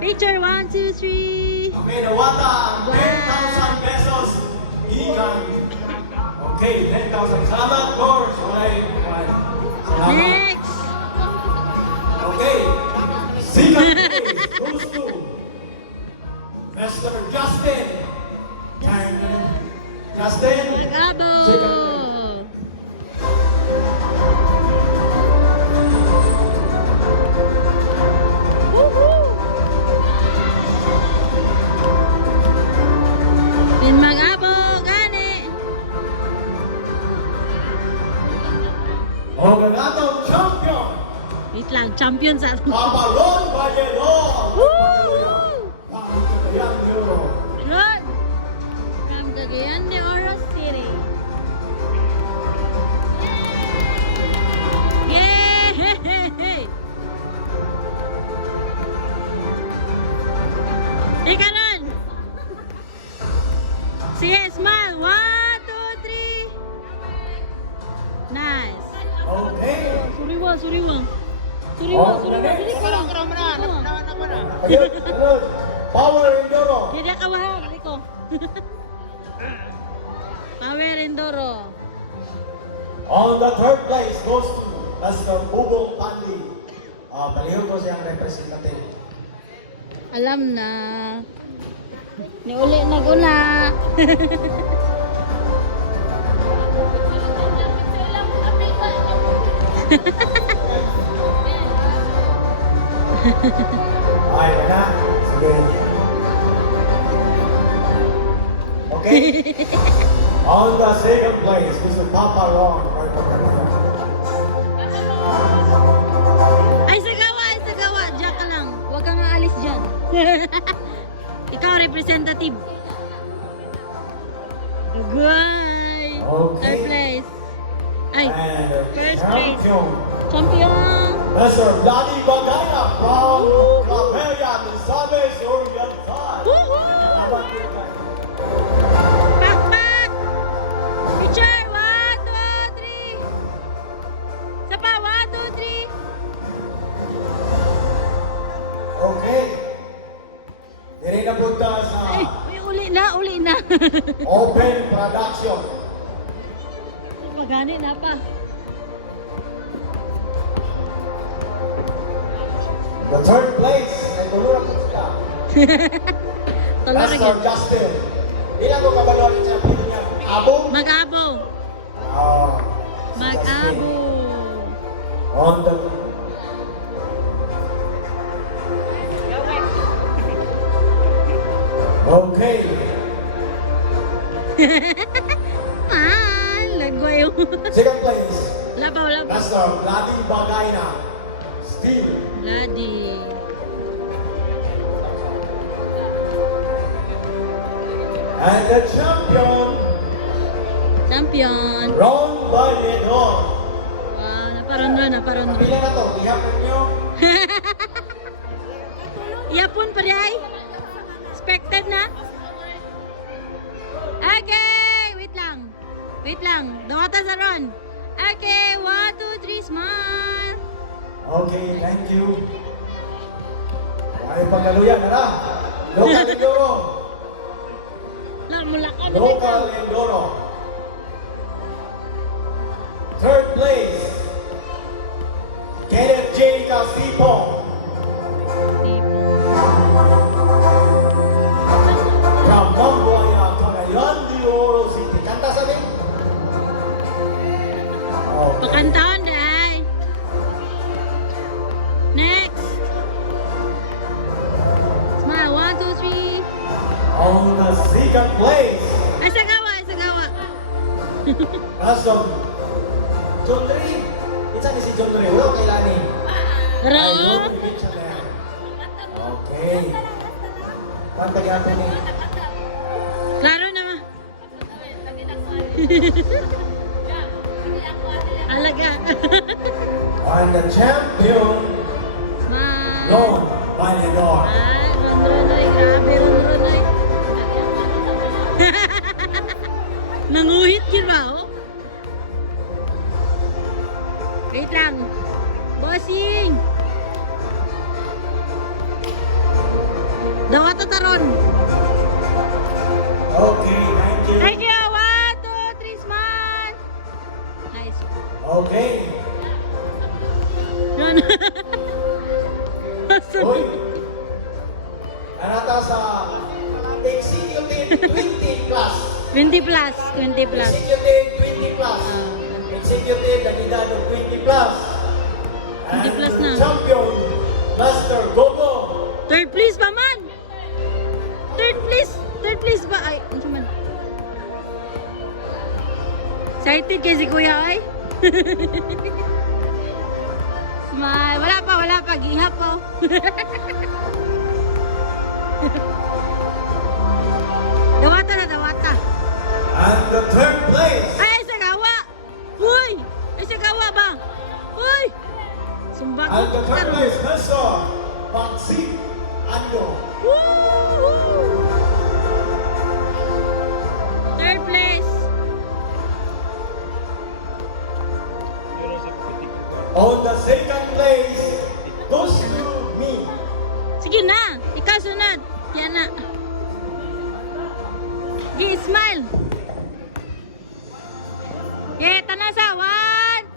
Picture 1, 2, 3. Okay, nawata 10,000 pesos. Ikan. Okay, 10,000. Salamat, Lord. Salamat. Next. Okay. Second place goes to Mr. Justin. Justin. Magabo. Second place. Pin Magabo, gani. Oganatong champion. Wait lang, champion sa Paparon Valledor. Woo! Pangkakayan ni Oro. Good. From Cagayan de Oro City. Yay! Ika nun! Sige, smile. 1, 2, 3. Nice. Okay. Suriwa, suriwa. Oh, Suriwa, suriwa. next. Dili ka. Ayun, ayun. Power Enduro. Dili ka wahag, Rico. Power Enduro. On the third place goes to Mr. Bubong Pandi. Palihog ko siyang representative. Alam na. Ni uli naguna. Ay, wala. Sige. Okay. On the second place, Mr. Papa Ron. Ay, sagawa, ay, sagawa. Diyan ka lang. Huwag kang aalis dyan. Ikaw, representative. Good. Okay. Third place. Ay, And first place. champion, Champion. Mr. Daddy Bagaya from Cabelia, Misamis, Oriental. Woohoo! Salamat po kayo. Pakpak! Picture! 1, 2, 3. Isa pa, 1, 2, 3. Okay. Diri na punta sa Ay, uli na, uli na. Open Production. Magani na pa. The third place, ay tulura po sila. Tolong Pastor lagi. Justin. Ilan ko kabalon siya pili niya? Abo? Mag-abo. Ah. Mag-abo. On the Okay. Ah, lagway. Second place, Labaw, labaw. Pastor Vladi Bagayna. Steel. Ladi. And the champion, Champion. Ron Valledor. Wow, naparon na, naparon na. Kapila na to, ihapon nyo. Yapon pa rin. Expected na. Okay, wait lang. Wait lang. Dungata sa Ron. Okay, 1, 2, 3, smile. Okay, thank you. Ay, pagkaluyan, na. Local Enduro. Lang, mula ka. Local Enduro. Third place, Kenneth J. Casipo. From Mambuaya, Cagayan de Oro City. Kanta sa amin? Okay. Pakantahan day. Next. Smile, 1, 2, 3. On the second place, Ay, sagawa, ay, sagawa. Pastor John Ray. Isa ni si John Ray. Wala kailani. Ay, Ron. no, siya na yan. Okay. Kanta gyapon ni. Klaro naman. Alaga. And the champion, Smile. Ron Valledor. Ay, Ron Ronoy. Grabe, Ron Ronoy. Nanguhit yun ba, oh? Wait lang. Bossing! Dawata taron. Okay, thank you. Thank you. 1, 2, 3, smile. Nice. Okay. Run. Uy. Anata sa executive 20 plus. 20 plus. 20 plus. Executive 20 plus. Executive nagida ng 20 plus. 20 plus And na. Champion, Master Gogo. Third place pa man. Third place. Third place ba? Ay, ano man. Excited kay si Kuya ay. Smile. Wala pa. Gihap po. Dawata na, dawata. And the third place. Ay, sa gawa. Uy! Ay, sa gawa ba? Uy! Sumbag And the ko. third place, Master Maxi Ano. Woo! Third place. On the second place, goes to me. Sige na. Ikaw sunod. Yan na. Sige, smile. Okay, tanasa. 1,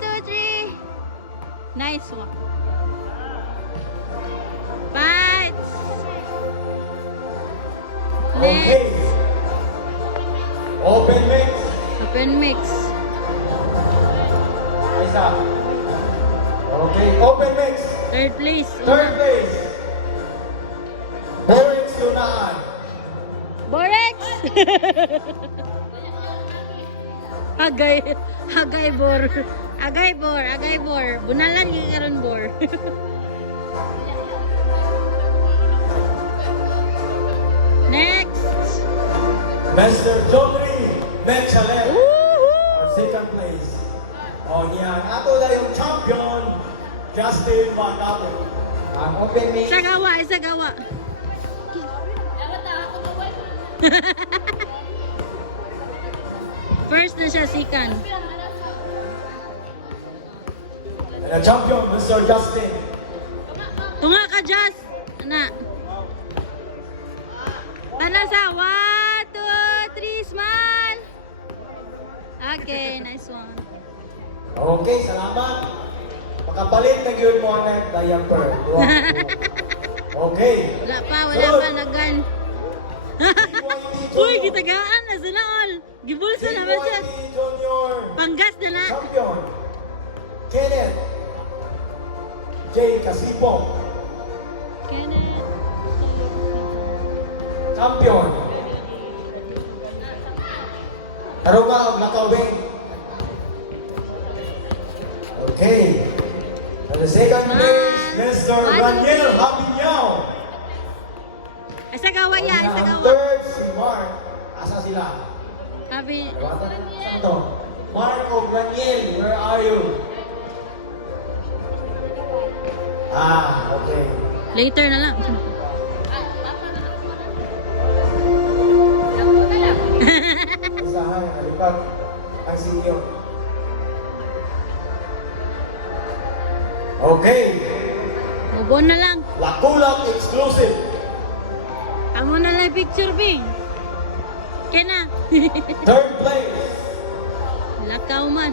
2, 3. Nice one. Fight. Okay. Next. Open mix. Open mix. Isa. Okay, open mix. Third place. Third place. Boris Yunahan. Borex! Agay bor. Agay bor. Bunalan yung karon bor. Next. Master Jomri Benchalet. Woohoo! Our second place. O niyan, ato na yung champion, Justin Van Damme. Ang open mix. Isa gawa. First na siya, second. And the champion, Mr. Justin. Tunga ka, Jazz. Ana. Tanasa. 1, 2, 3, smile. Okay, nice one. Okay, salamat. Makapalit na yun mo na diaper. Okay. Wala pa, nagan. Uy, gitagaan na sila all. Gibulsa naman siya. CYT Junior Panggas na na. champion, Kenneth J. Casipo. Kenneth. Champion. Aruga of Nakawing. Okay. And the second place, Mr. Daniel Habinyao. Isa gawa ya, isa Ang gawa. third, si Mark. Asa sila? Habi, Saan to? Mark of Daniel, where are you? Okay. later na lang. Isahan, alipat ang sityo. Okay. Mubon na lang. Lakulak exclusive. Amo na lang picture, Bing. Kaya na. Third place. Lakaw man.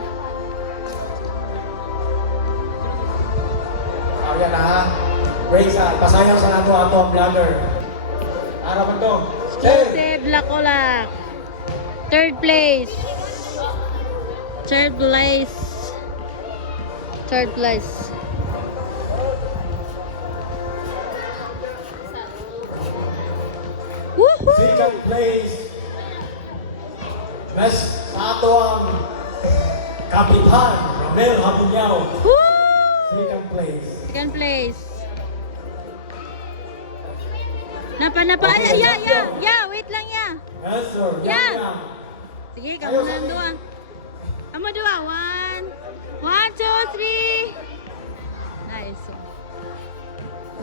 Ayan na ha. Break sa, pasayang sa ato ang vlogger. Ara man to. Exclusive Lakolak. Third place. Third place. Third place. Woohoo! Second place. Best sa ato ang Kapitan Ramel Habunyao. Woo! Second place. Second place. Napa. Wait lang, ya. Yes, sir. Yeah. Yan. Sige, kamu na dua. Amo dua. 1, 2, 3. Nice.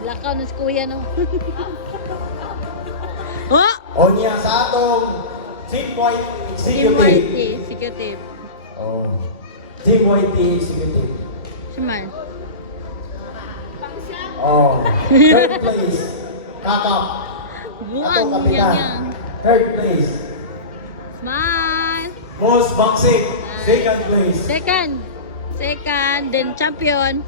Lakaw na si Kuya, no? Oh! O niya sa atong Team White Team Executive. YT, executive. Oh. Team White Executive. Siman. Oh. Third place. Kakap. Buang Atong kapitan. yang. Third place. Smile. Most boxing. Second place. Second. Second, then champion.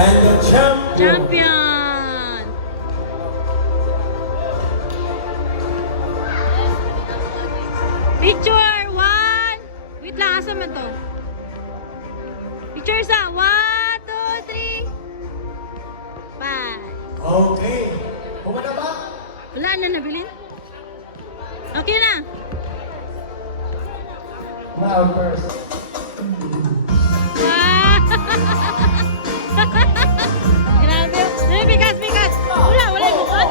And the champion. Champion. Picture one. Wait lang, asa man to? Picture sa 1, 2, 3, 5. Okay. Kumana ba? Wala na nabilin? Okay na. Wow, first. Grabe. Dali, bigas, bigas. Wala yung mukha.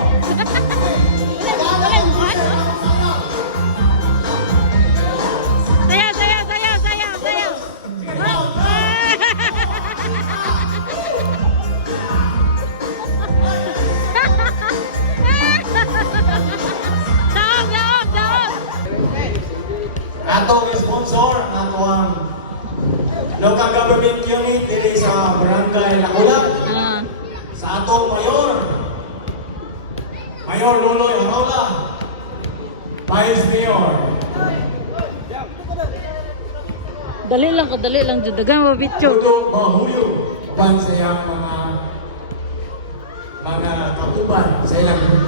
Wala yung mukha. Sayaw, sayaw, sayaw, sayaw, sayaw. Daog, daog, daog. Atong sponsor, atong local government unit dili sa Barangay Lakulag. Ah. Sa atong mayor. Mayor Luloy Arola. Vice Mayor. Dali lang, judagan mo picture. Tuto Bahuyo. Uban sa iyang mga kauban sa ilang